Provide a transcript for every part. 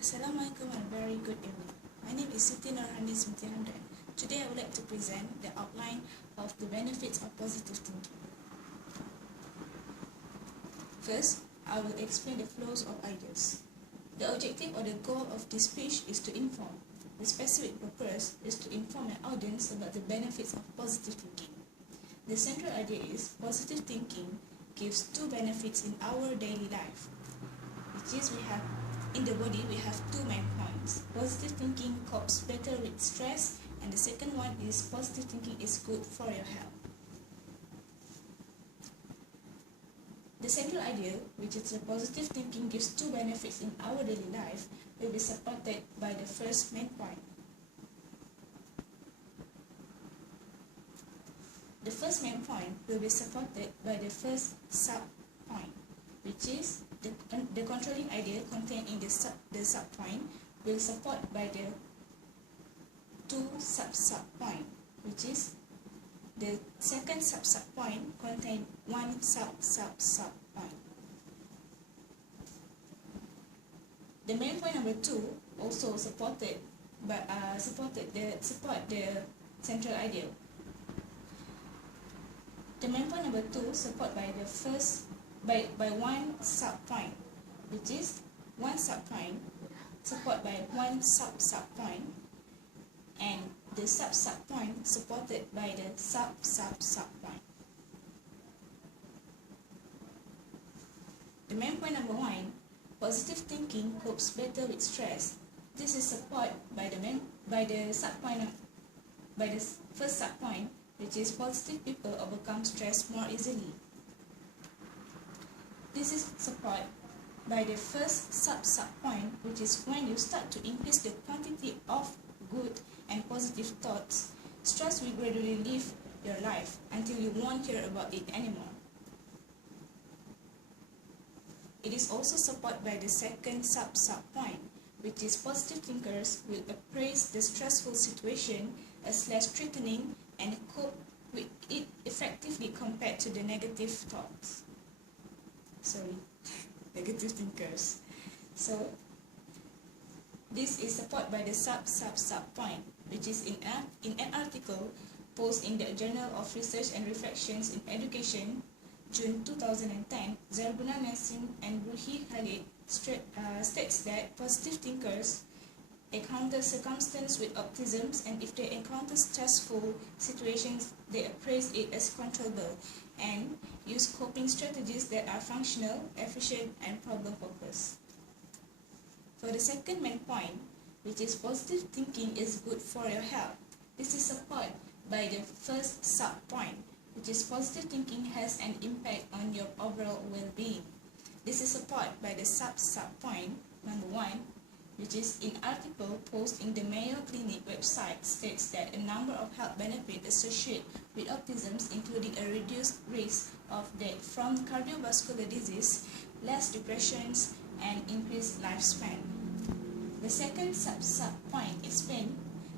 Assalamualaikum and very good evening. My name is Siti Nurhani Smitihandra. Today I would like to present the outline of the benefits of positive thinking. First, I will explain the flows of ideas. The objective or the goal of this speech is to inform. The specific purpose is to inform an audience about the benefits of positive thinking. The central idea is positive thinking gives two benefits in our daily life, which is in the body we have two main points. Positive thinking copes better with stress, and the second one is positive thinking is good for your health. The central idea, which is the positive thinking gives two benefits in our daily life, will be supported by the first main point. The first main point will be supported by the first sub-point, which is the controlling idea contained in the sub-point will support by the two sub-point, which is the second sub-point contain one sub-point. The main point number 2 also support the central idea. The main point number 2 support by the first by one sub-point, which is one sub-point support by one sub-point, and the sub-point supported by the sub-point. The main point number 1, positive thinking copes better with stress. This is supported by the first sub-point, which is positive people overcome stress more easily. This is supported by the first sub-point, which is when you start to increase the quantity of good and positive thoughts, stress will gradually leave your life until you won't care about it anymore. It is also supported by the second sub-point, which is positive thinkers will appraise the stressful situation as less threatening and cope with it effectively compared to the negative thoughts. Negative thinkers. So this is supported by the sub-point, which is in an article posted in the Journal of Research and Reflections in Education, June 2010. Zarbuna Nassim and Ruhi Khalid states that positive thinkers encounter circumstances with optimism, and if they encounter stressful situations, they appraise it as controllable and use coping strategies that are functional, efficient, and problem-focused. For the second main point, which is positive thinking is good for your health, this is supported by the first sub-point, which is positive thinking has an impact on your overall well-being. This is supported by the sub-point number 1, which is in article posted in the Mayo Clinic website states that a number of health benefits associated with autism, including a reduced risk of death from cardiovascular disease, less depressions, and increased lifespan. The second sub-point explains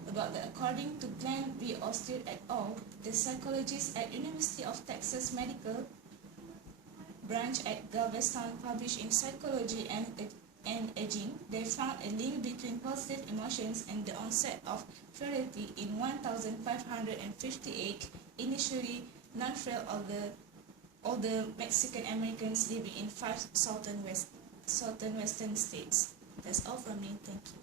about the according to Glenn V. Oster et al., the psychologist at University of Texas Medical Branch at Galveston published in Psychology and Aging, they found a link between positive emotions and the onset of fertility in 1,558 initially non-frail older Mexican Americans living in 5 southern western states. That's all from me. Thank you.